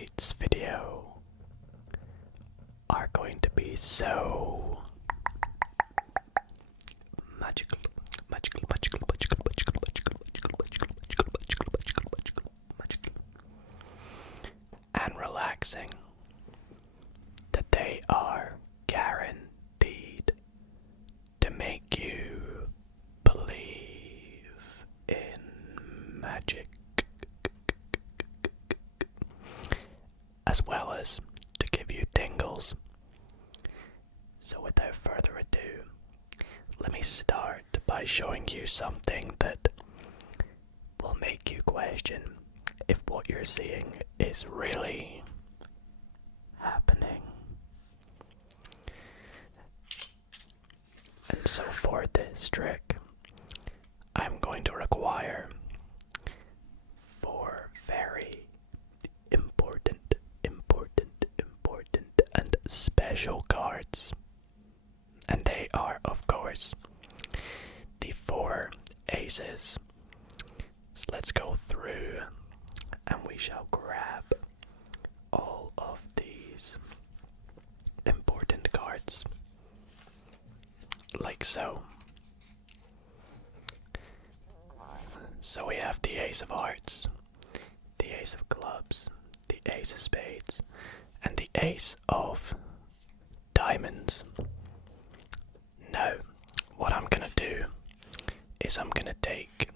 tonight's video are going to be so magical and relaxing that they are guaranteed to make you believe in magic, as well as to give you tingles. So without further ado, let me start by showing you something that will make you question if what you're seeing is really happening. And so for this trick, I'm going to require 4 very important and special cards. And they are, of course, the 4 aces. So let's go through and we shall grab all of these important cards, like so. So we have the Ace of Hearts, the Ace of Clubs, the Ace of Spades, and the Ace of Diamonds. Now, what I'm gonna do is I'm gonna take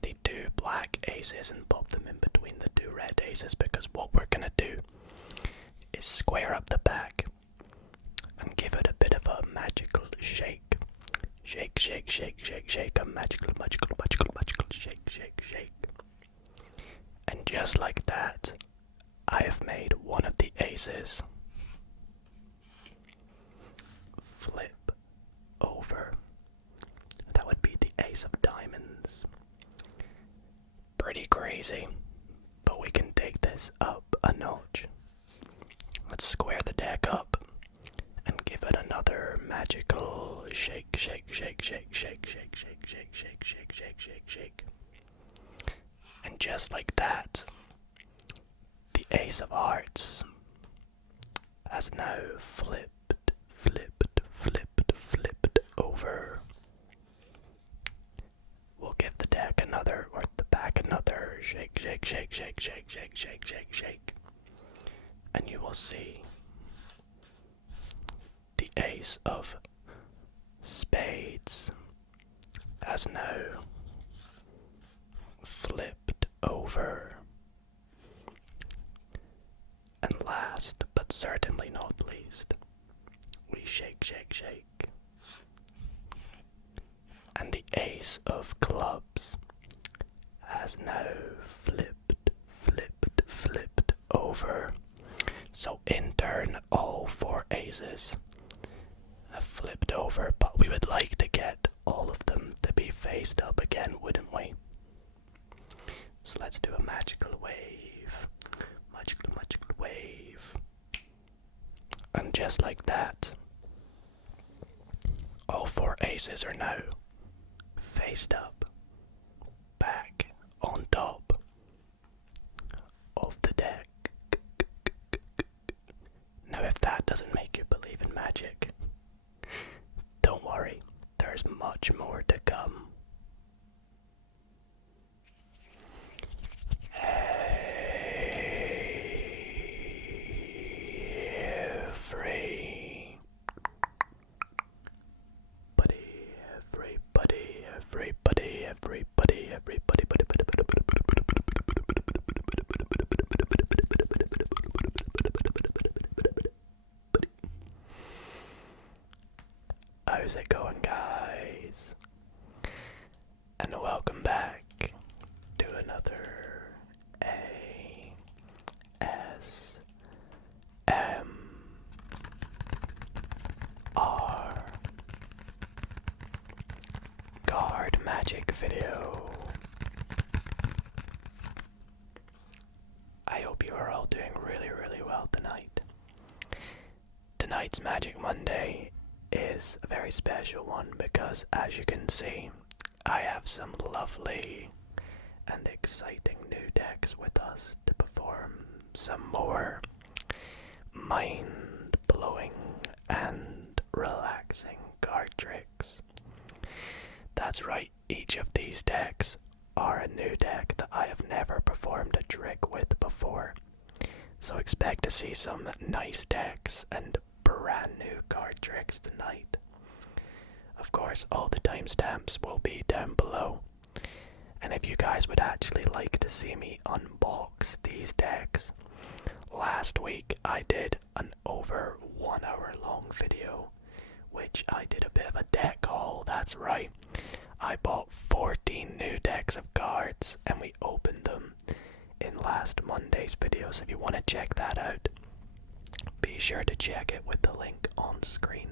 the 2 black aces and pop them in between the 2 red aces, because what we're gonna do is square up the pack and give it a bit of a magical shake. Shake, shake, shake, shake, shake, a magical shake, shake, shake. And just like that, I have made one of the aces flip over. That would be the Ace of Diamonds. Pretty crazy, but we can take this up a notch. Let's square the deck up and give it another magical shake, shake, shake, shake, shake, shake, shake, shake, shake, shake, shake, shake, shake. And just like that, the Ace of Hearts has now flipped over. We'll give the deck another, or the back another shake, shake, shake, shake, shake, shake, shake, shake, shake. And you will see the Ace of Spades has now flipped over. And last, but certainly not least, we shake, shake, shake. And the Ace of Clubs has now flipped over. So in turn, all 4 aces have flipped over, but we would like to get all of them to be faced up again, wouldn't we? So let's do a magical wave. Magical wave. And just like that, all 4 aces are now faced up, back on top of the deck. Now if that doesn't make you believe in magic, don't worry, there's much more to come. How's it going, guys? And welcome back to another ASMR card magic video. I hope you are all doing really well tonight. Tonight's Magic Monday is a very special one because, as you can see, I have some lovely and exciting new decks with us to perform some more mind-blowing and relaxing card tricks. That's right, each of these decks are a new deck that I have never performed a trick with before. So expect to see some nice decks and brand new card tricks tonight. Of course, all the timestamps will be down below. And if you guys would actually like to see me unbox these decks, last week I did an over 1 hour long video, which I did a bit of a deck haul. That's right, I bought 14 new decks of cards and we opened them in last Monday's video. So if you want to check that out, be sure to check it with the link on screen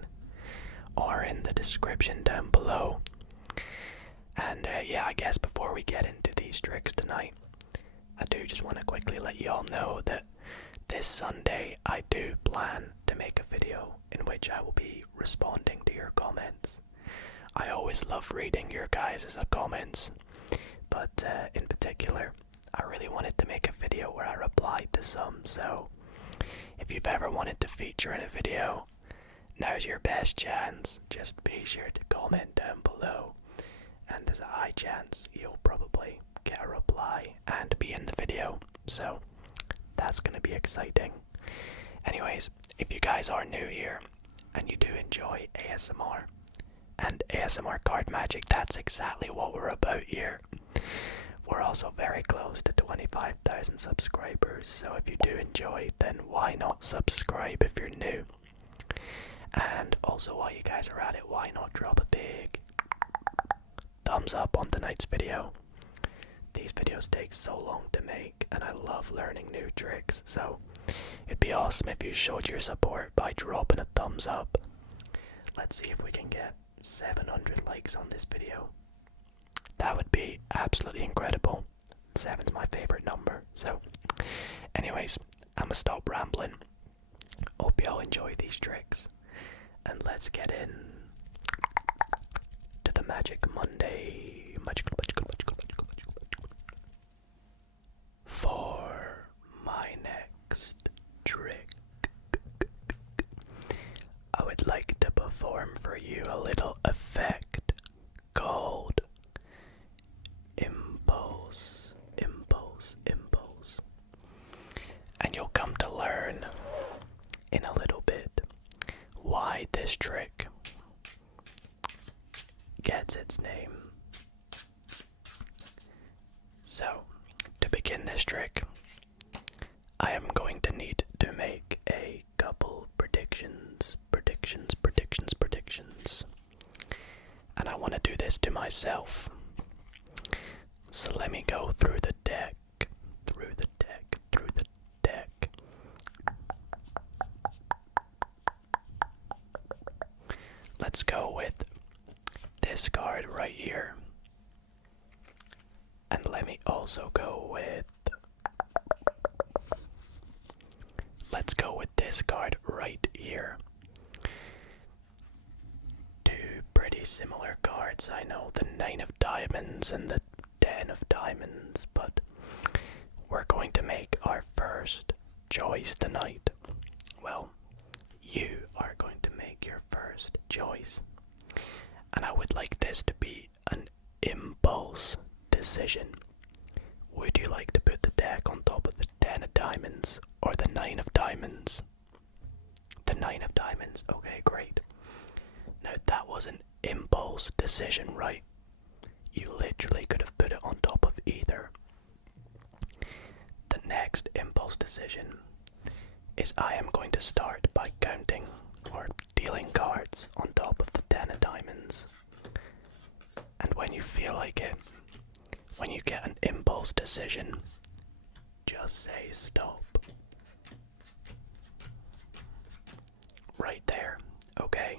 or in the description down below. And yeah, I guess before we get into these tricks tonight, I do just want to quickly let you all know that this Sunday I do plan to make a video in which I will be responding to your comments. I always love reading your guys' comments, but in particular, I really wanted to make a video where I replied to some. So if you've ever wanted to feature in a video, now's your best chance. Just be sure to comment down below, and there's a high chance you'll probably get a reply and be in the video. So that's going to be exciting. Anyways, if you guys are new here and you do enjoy ASMR and ASMR card magic, that's exactly what we're about here. We're also very close to 25,000 subscribers, so if you do enjoy, then why not subscribe if you're new? And also, while you guys are at it, why not drop a big thumbs up on tonight's video? These videos take so long to make, and I love learning new tricks, so it'd be awesome if you showed your support by dropping a thumbs up. Let's see if we can get 700 likes on this video. That would be absolutely incredible. 7's my favorite number. So anyways, I'm gonna stop rambling. Hope y'all enjoy these tricks, and let's get in to the Magic Monday. Magical. For my next trick, I would like to perform for you a little effect called impulse. And you'll come to learn in a little bit why this trick gets its name. So, to begin this trick, I am going to need to make a couple predictions. And I want to do this to myself. So let me go through the deck. Let's go with this card right here. And let me also go with... let's go with this card right here. Two pretty similar cards, I know, the 9 of diamonds and the 10 of diamonds, but we're going to make our first choice tonight. Well, you are going to make your first choice, and I would like this to be an impulse decision. Would you like to put the deck on top of the 10 of diamonds or the 9 of diamonds? The 9 of diamonds, okay, great. Now that was an impulse decision, right? You literally could have put it on top of either. The next impulse decision is I am going to start by counting or dealing cards on top of the 10 of diamonds. And when you feel like it, when you get an impulse decision, just say stop. Right there, okay?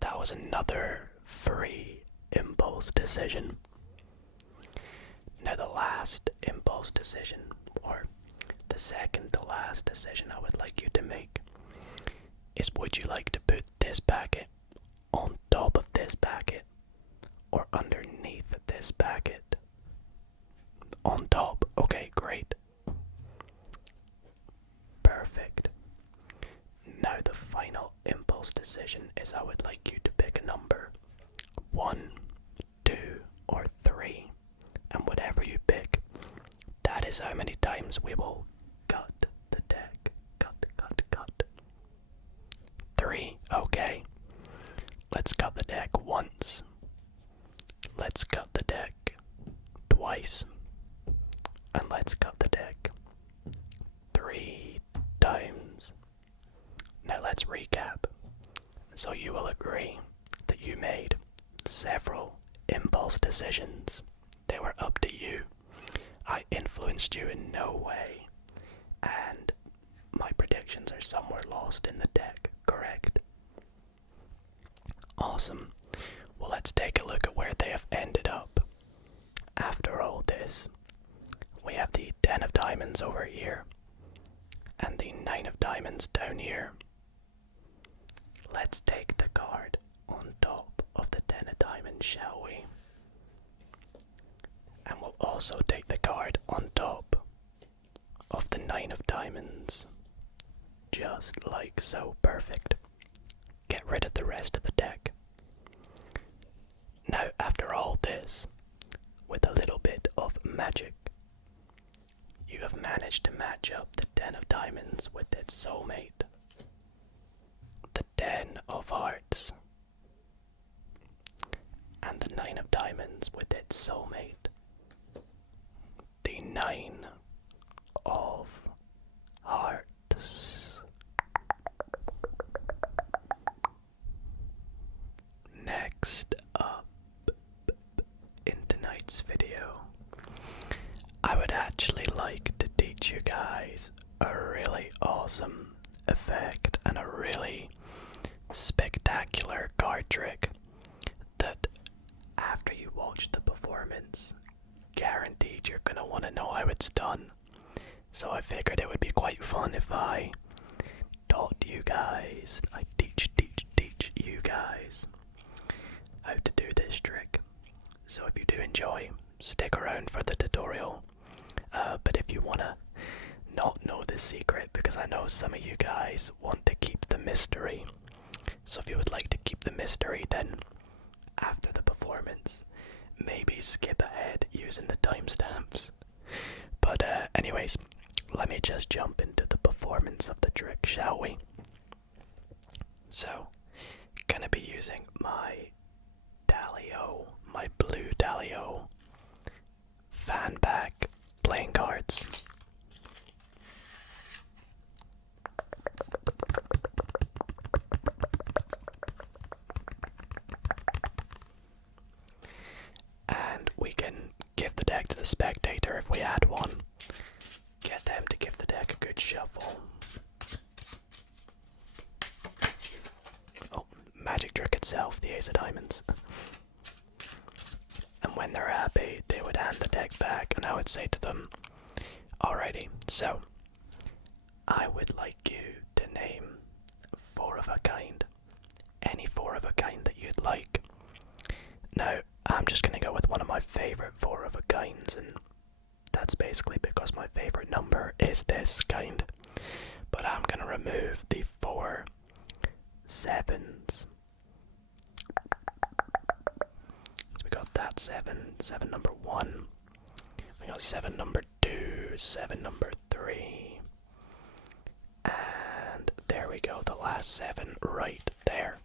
That was another free impulse decision. Now the last impulse decision, or the second to last decision I would like you to make, is would you like to put this packet on top of this packet or underneath this packet? On top, okay, great. final impulse decision is I would like you to pick a number 1, 2, or 3, and whatever you pick, that is how many times we will cut the deck. Cut. 3, okay. Let's cut the deck once. Let's cut the deck twice. And let's cut the deck 3 times. Now let's recap. So you will agree that you made several impulse decisions. They were up to you. I influenced you in no way. And my predictions are somewhere lost in the deck, correct? Awesome. Well, let's take a look at where they have ended up. After all this, we have the 10 of diamonds over here, and the 9 of diamonds down here. Let's take the card on top of the 10 of diamonds, shall we? And we'll also take the card on top of the 9 of diamonds. Just like so. Perfect. Get rid of the rest of the deck. Now, after all this, with a little bit of magic, you have managed to match up the 10 of diamonds with its soulmate, the 10 of hearts, and the 9 of diamonds with its soulmate, the 9 of hearts. Next up in tonight's video, I would actually like to teach you guys a really awesome effect and a really spectacular card trick that, after you watch the performance, guaranteed you're gonna want to know how it's done. So I figured it would be quite fun if I taught you guys, I teach you guys how to do this trick. So if you do enjoy, stick around for the tutorial. But if you wanna not know the secret, because I know some of you guys want to keep the mystery, so if you would like to keep the mystery, then after the performance, maybe skip ahead using the timestamps. But anyways, let me just jump into the performance of the trick, shall we? So, gonna be using my Dalio, my blue Dalio fan pack playing cards. And we can give the deck to the spectator if we add one. Get them to give the deck a good shuffle. Oh, magic trick itself, the Ace of Diamonds. And when they're happy, they would hand the deck back, and I would say to them, alrighty, so I would like you to name 4 of a kind. Any 4 of a kind that you'd like. Now, I'm just going to go with one of my favorite 4 of a kinds, and that's basically because my favorite number is this kind. But I'm going to remove the 4 sevens. So we got that 7 number 1. We got 7 number 2, 7 number 3. And there we go, the last 7 right there.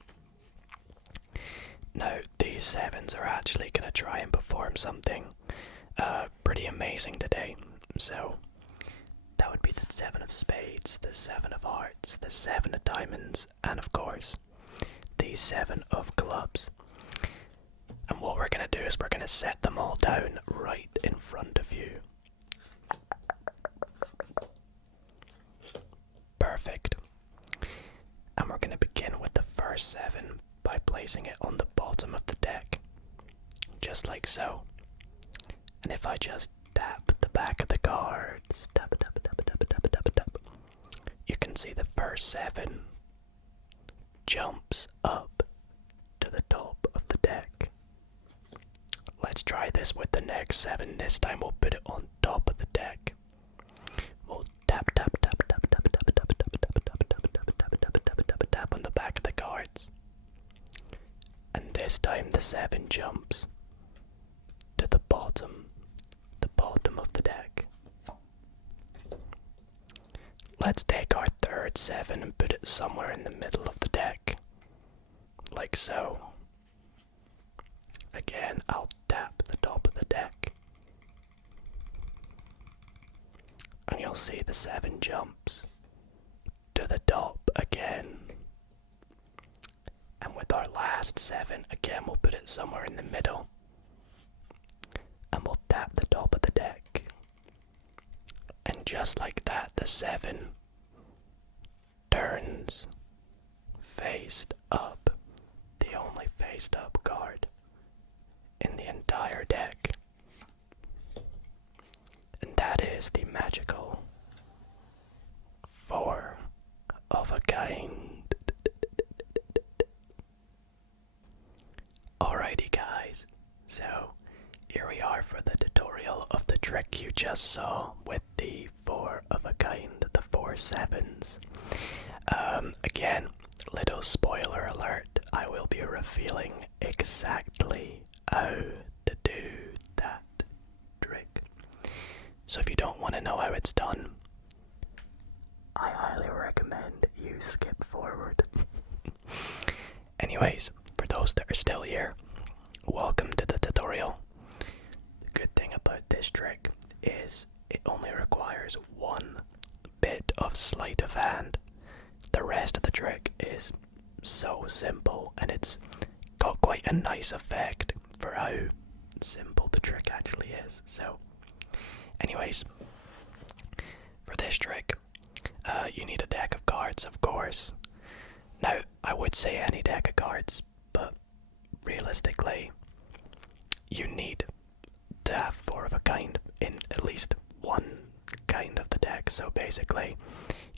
Now, these 7s are actually going to try and perform something pretty amazing today. So, that would be the 7 of spades, the 7 of hearts, the 7 of diamonds, and of course, the 7 of clubs. And what we're going to do is we're going to set them all down right in front of you. Perfect. And we're going to begin with the first 7 by placing it on the bottom of the deck, just like so. And if I just tap the back of the cards, tap, you can see the first 7 jumps up to the top of the deck. Let's try this with the next 7. This time we'll put it on top of the deck. We'll tap, tap, tap, tap, tap, tap, tap, tap, tap, tap, tap, tap, tap, tap, tap, tap, tap, tap, this time the 7 jumps to the bottom of the deck. Let's take our third 7 and put it somewhere in the middle of the deck, like so. Again, I'll tap the top of the deck, and you'll see the 7 jumps to the top again. And with our last 7, again, we'll put it somewhere in the middle, and we'll tap the top of the deck. And just like that, the 7 turns faced up, the only faced up card in the entire deck. And that is the magical 4 of a kind. Alrighty guys, so here we are for the tutorial of the trick you just saw with the 4 of a kind, the 4 7s. Again, little spoiler alert, I will be revealing exactly how to do that trick. So if you don't want to know how it's done, I highly recommend you skip forward. Anyways, for those that are still here, welcome to the tutorial. The good thing about this trick is it only requires 1 bit of sleight of hand. The rest of the trick is so simple, and it's got quite a nice effect for how simple the trick actually is. So anyways, for this trick, you need a deck of cards, of course. Now, I would say any deck of cards, but realistically, you need to have 4 of a kind in at least one kind of the deck. So basically,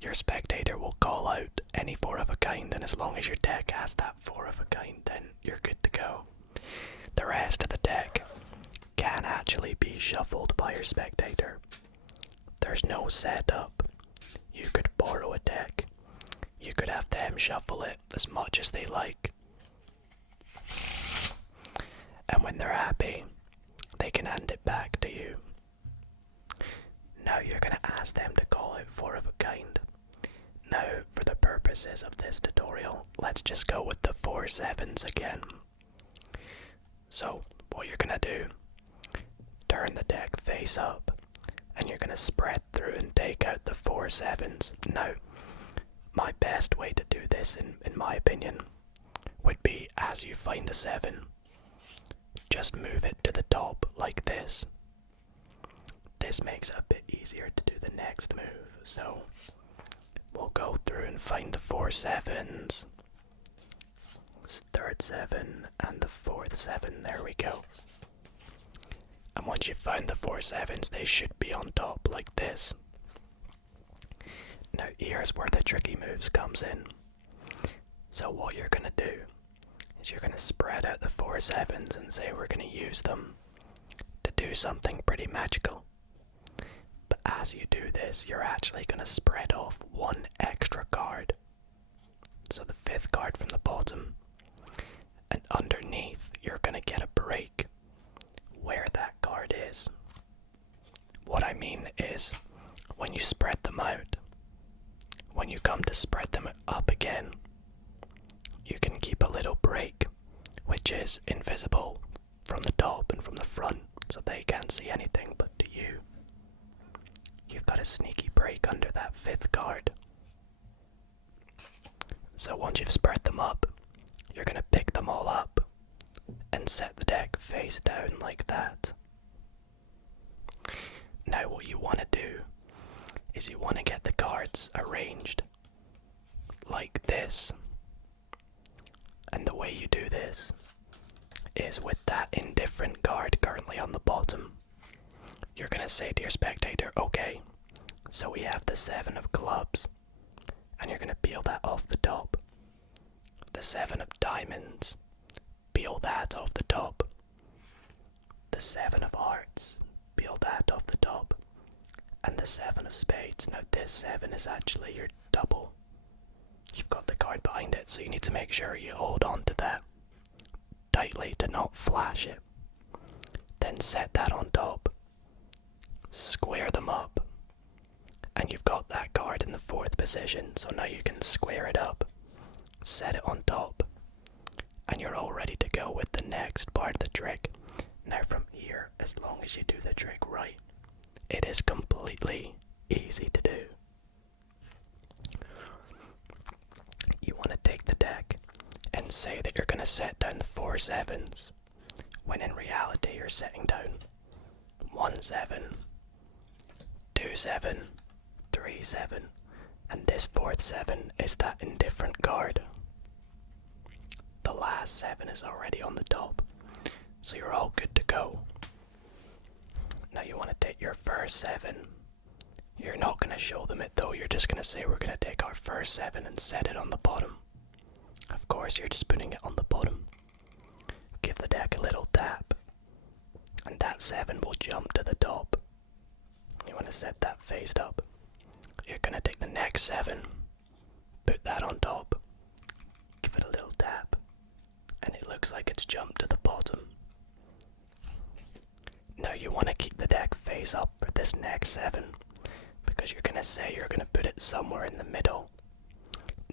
your spectator will call out any 4 of a kind, and as long as your deck has that 4 of a kind, then you're good to go. The rest of the deck can actually be shuffled by your spectator. There's no setup. You could borrow a deck. You could have them shuffle it as much as they like. And when they're happy, they can hand it back to you. Now you're going to ask them to call out 4 of a kind. Now, for the purposes of this tutorial, let's just go with the 4 7s again. So, what you're going to do, turn the deck face up, and you're going to spread through and take out the 4 7s. Now, my best way to do this, in my opinion, would be as you find a 7, just move it to the top like this. This makes it a bit easier to do the next move. So we'll go through and find the 4 7s, third 7 and the 4th 7. There we go. And once you've found the 4 7s, they should be on top like this. Now here's where the tricky moves comes in. So what you're gonna do is you're gonna spread out the 4 7s and say we're gonna use them to do something pretty magical. But as you do this, you're actually gonna spread off 1 extra card. So the 5th card from the bottom, and underneath you're gonna get a break where that card is. What I mean is, when you spread them out, when you come to spread them up again, you can keep a little break, which is invisible from the top and from the front, so they can't see anything, but to you, you've got a sneaky break under that 5th card. So once you've spread them up, you're going to pick them all up and set the deck face down like that. Now what you want to do is you want to get the cards arranged like this. And the way you do this is with that indifferent card currently on the bottom. You're going to say to your spectator, okay, so we have the 7 of clubs, and you're going to peel that off the top. The 7 of diamonds, peel that off the top. The 7 of hearts, peel that off the top. And the 7 of spades. Now this 7 is actually your double. You've got the card behind it, so you need to make sure you hold on to that tightly slightly to not flash it. Then set that on top. Square them up. And you've got that card in the 4th position, so now you can square it up. Set it on top. And you're all ready to go with the next part of the trick. Now from here, as long as you do the trick right, it is completely easy to do. You want to take the deck and say that you're going to set down the 4 sevens, when in reality you're setting down 1 7, 2 7, 3 7, and this 4th 7 is that indifferent card. The last 7 is already on the top, so you're all good to go. Now you want to take your first 7. You're not going to show them it though, you're just going to say we're going to take our first 7 and set it on the bottom. Of course, you're just putting it on the bottom. Give the deck a little tap, and that 7 will jump to the top. You want to set that faced up. You're going to take the next 7, put that on top, give it a little tap, and it looks like it's jumped to the bottom. Now you want to keep the deck face up for this next 7, because you're going to say you're going to put it somewhere in the middle.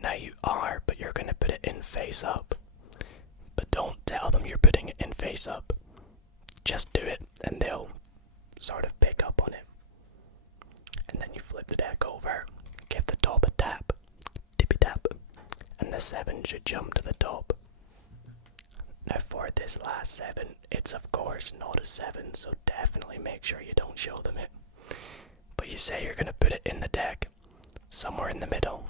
Now you are, but you're going to put it in face up. But don't tell them you're putting it in face up. Just do it and they'll sort of pick up on it. And then you flip the deck over, give the top a tap, tippy tap, and the 7 should jump to the top. Now for this last 7, it's of course not a 7, so definitely make sure you don't show them it. But you say you're going to put it in the deck, somewhere in the middle.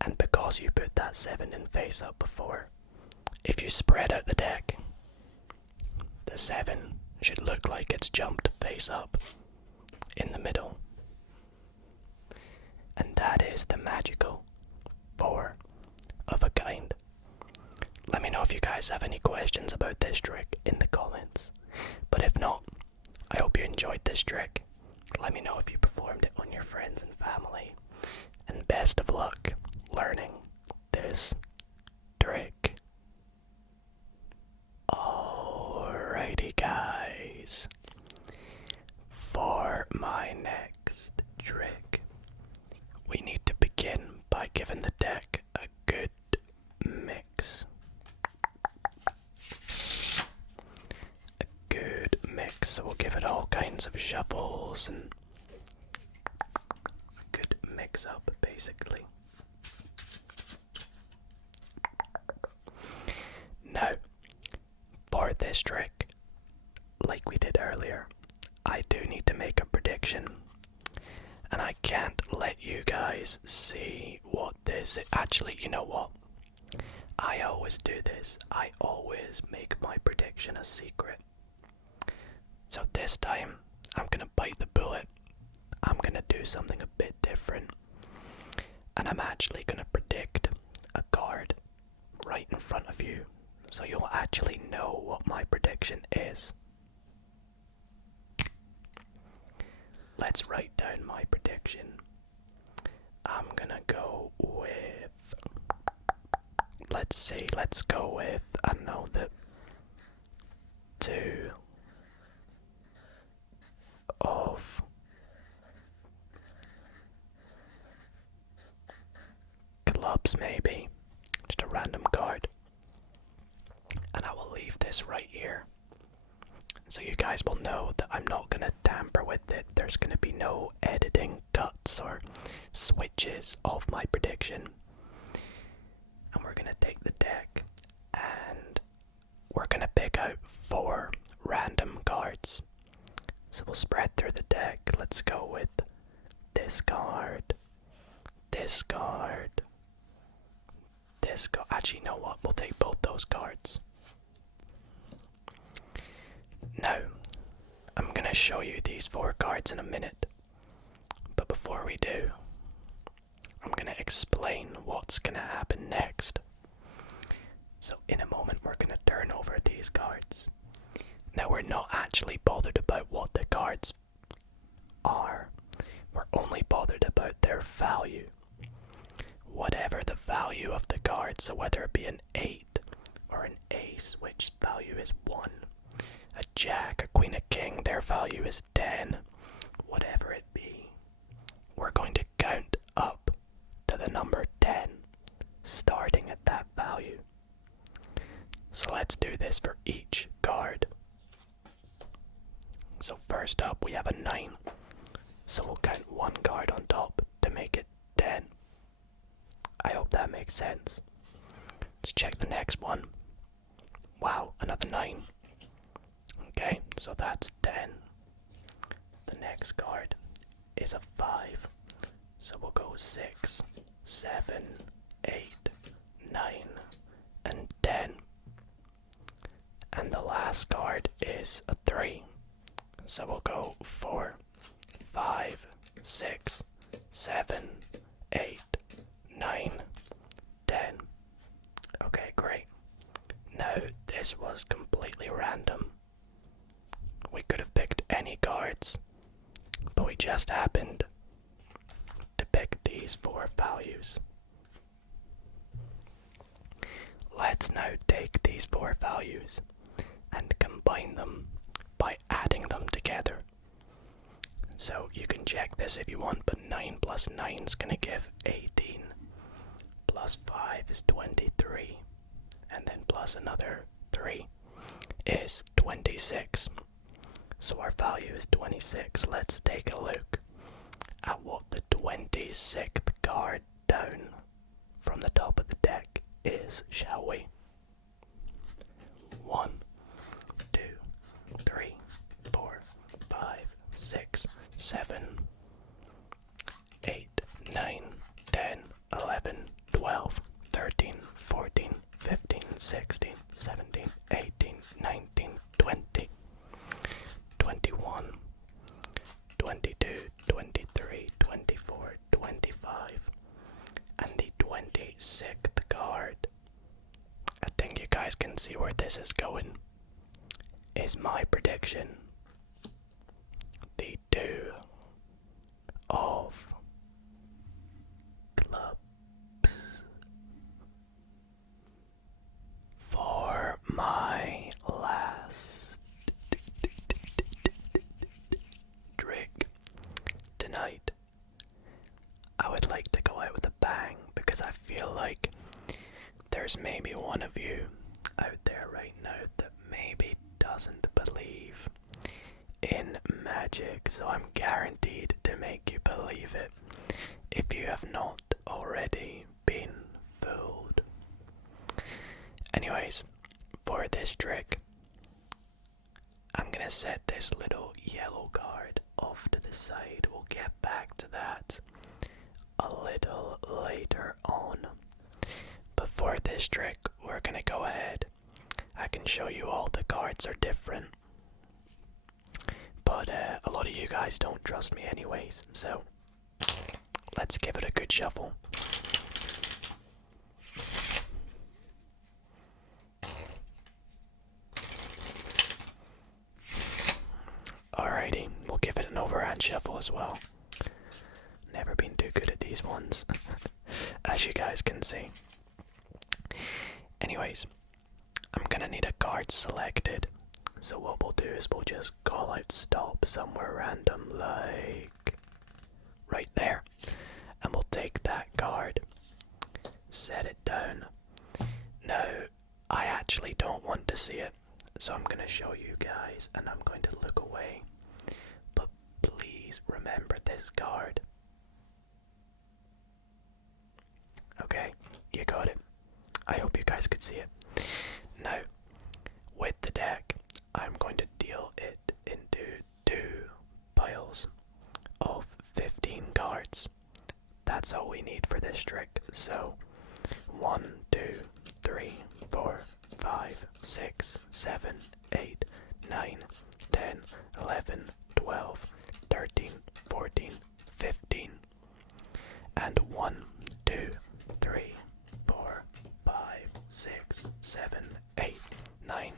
And because you put that 7 in face up before, if you spread out the deck, the 7 should look like it's jumped face up in the middle. And that is the magical 4 of a kind. Let me know if you guys have any questions about this trick in the comments. But if not, I hope you enjoyed this trick. Let me know if you performed it on your friends and family. And best of luck learning this trick. Alrighty guys, for my next trick, we need to begin by giving the deck a good mix. A good mix, so we'll give it all kinds of shuffles and a good mix up basically. Now, for this trick, like we did earlier, I do need to make a prediction. And I can't let you guys see what this is. Actually, you know what? I always do this. I always make my prediction a secret. So this time, I'm going to bite the bullet. I'm going to do something a bit different. And I'm actually going to predict a card right in front of you, so you'll actually know what my prediction is. Let's write down my prediction. I'm gonna go with, let's go with, I know that 2 of clubs, maybe. Just a random card. And I will leave this right here, so you guys will know that I'm not going to tamper with it. There's going to be no editing, cuts, or switches of my prediction. And we're going to take the deck, and we're going to pick out 4 random cards. So we'll spread through the deck. Let's go with this card, this card, this card. Actually, you know what? We'll take both those cards. Now, I'm going to show you these 4 cards in a minute, but before we do, I'm going to explain what's going to happen next. So in a moment we're going to turn over these cards. Now we're not actually bothered about what the cards are, we're only bothered about their value. Whatever the value value of the card. So whether it be an 8 or an ace, which value is 1, a jack, a queen, a king, their value is 10, whatever it be, we're going to count up to the number 10, starting at that value. So let's do this for each card. So first up we have a 9. So we'll count one card on top to make it 10. I hope that makes sense. Let's check the next one. Wow, another 9. Okay, so that's 10. The next card is a 5. So we'll go 6, 7, 8, 9, and 10. And the last card is a 3. So we'll go 4, 5, 6, 7, 8, 9, 10. Okay, great. Now, this was completely random. We could have picked any cards, but we just happened to pick these 4 values. Let's now take these 4 values and combine them by adding them together. So you can check this if you want, but 9 plus 9 is going to give 18. Plus 5 is 23. And then plus another 3 is 26. So our value is 26. Let's take a look at what the 26th card down from the top of the deck is, shall we? 1, 2, 3, 4, 5, 6, 7, 8, 9, 10, 11, 12, 13, 14, 15, 16, 17, 18, 19, 20, 21, 22, 23, 24, 25, and the 26th card. I think you guys can see where this is going. Is my prediction the 2 of clubs. For my last trick tonight, I would like to go out with a bang because I feel like there's maybe one of you out there right now that maybe doesn't believe in magic, so I'm guaranteed to make you believe it if you have not already been fooled. Anyways, for this trick, I'm gonna set this little yellow card off to the side. We'll get back to that a little later on. But for this trick, we're gonna go ahead. I can show you all the cards are different, but a lot of you guys don't trust me anyways, so let's give it a good shuffle. Alrighty, we'll give it an overhand shuffle as well. Never been too good at these ones, as you guys can see. Anyways, I'm gonna need a card selected. So what we'll do is we'll just call out stop somewhere random, like right there. And we'll take that card, set it down. Now, I actually don't want to see it, so I'm gonna show you guys and I'm going to look away. But please remember this card. Okay, you got it. I hope you guys could see it. Now, with the deck, I'm going to deal it into 2 piles of 15 cards. That's all we need for this trick. So, 1, 2, 3, 4, 5, 6, 7, 8, 9, 10, 11, 12, 13, 14, 15. And 1, 2, 3, 4, 5, 6, 7, 8, 9,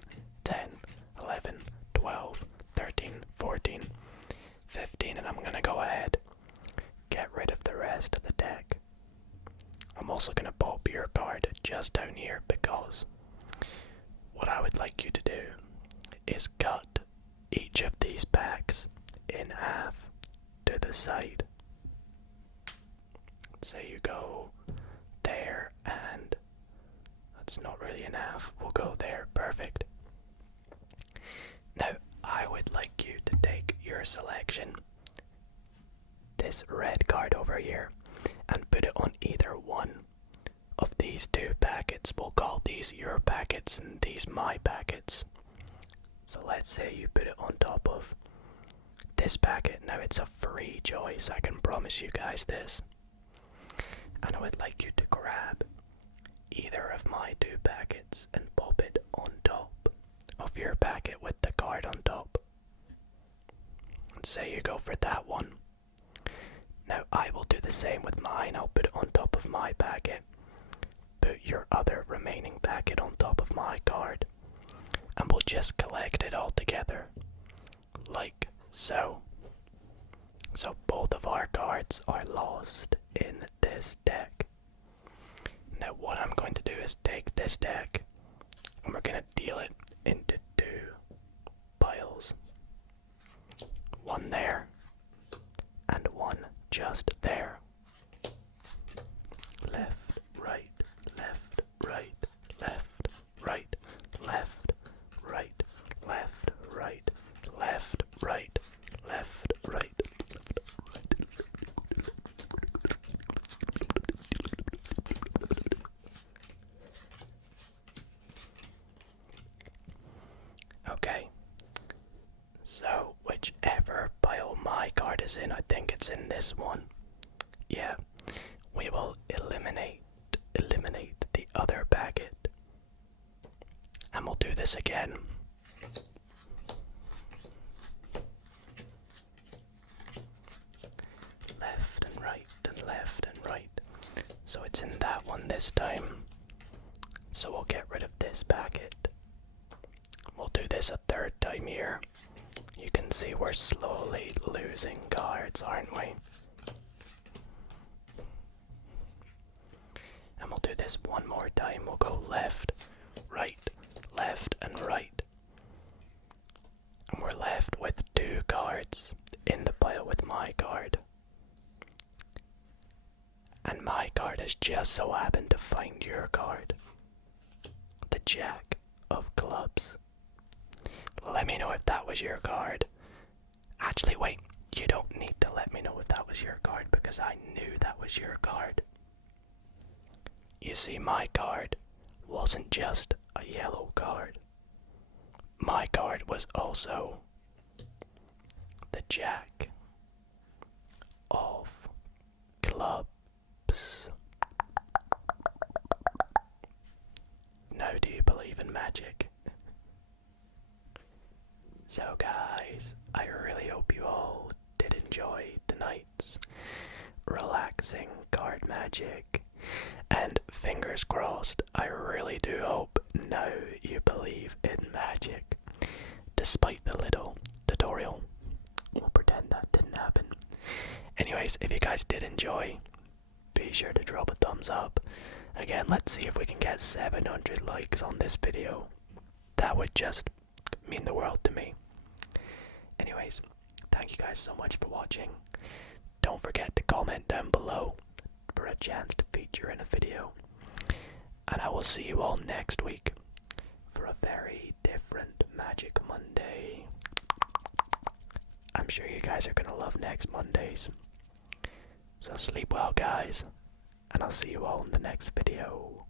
10, 11, 12, 13, 14, 15, and I'm gonna go ahead, get rid of the rest of the deck. I'm also gonna pop your the side. Say you go there, and that's not really enough. We'll go there. Perfect. Now, I would like you to take your selection, this red card over here, and put it on either one of these two packets. We'll call these your packets and these my packets. So let's say you put it on top of this packet. Now it's a free choice, I can promise you guys this. And I would like you to grab either of my two packets and pop it on top of your packet with the card on top. And say you go for that one. Now I will do the same with mine. I'll put it on top of my packet. Put your other remaining packet on top of my card. And we'll just collect it all together. Like so. So both of our cards are lost in this deck. Now what I'm going to do is take this deck and we're going to deal it into two piles. One there and one just there. Left, right, left, right, left, right, left, right, left, right, left, right, left, right. Okay, so whichever pile my card is in, I think it's in this one. Yeah, we will eliminate the other packet. And we'll do this again. Left and right and left and right. So it's in that one this time. So we'll get rid of this packet. We'll do this a third time here. You can see we're slowly losing cards, aren't we? And we'll do this one more time. We'll go left, and right. And we're left with two cards in the pile with my card. And my card has just so happened to find your card. The Jack of Clubs. Let me know if that was your card. Actually, wait. You don't need to let me know if that was your card because I knew that was your card. You see, my card wasn't just a yellow card. My card was also the Jack of Clubs. Now, do you believe in magic? So guys, I really hope you all did enjoy tonight's relaxing card magic. And fingers crossed, I really do hope now you believe in magic. Despite the little tutorial. We'll pretend that didn't happen. Anyways, if you guys did enjoy, be sure to drop a thumbs up. Again, let's see if we can get 700 likes on this video. That would just mean the world to me. Anyways, thank you guys so much for watching. Don't forget to comment down below for a chance to feature in a video. And I will see you all next week for a very different Magic Monday. I'm sure you guys are gonna love next Mondays. So sleep well, guys, and I'll see you all in the next video.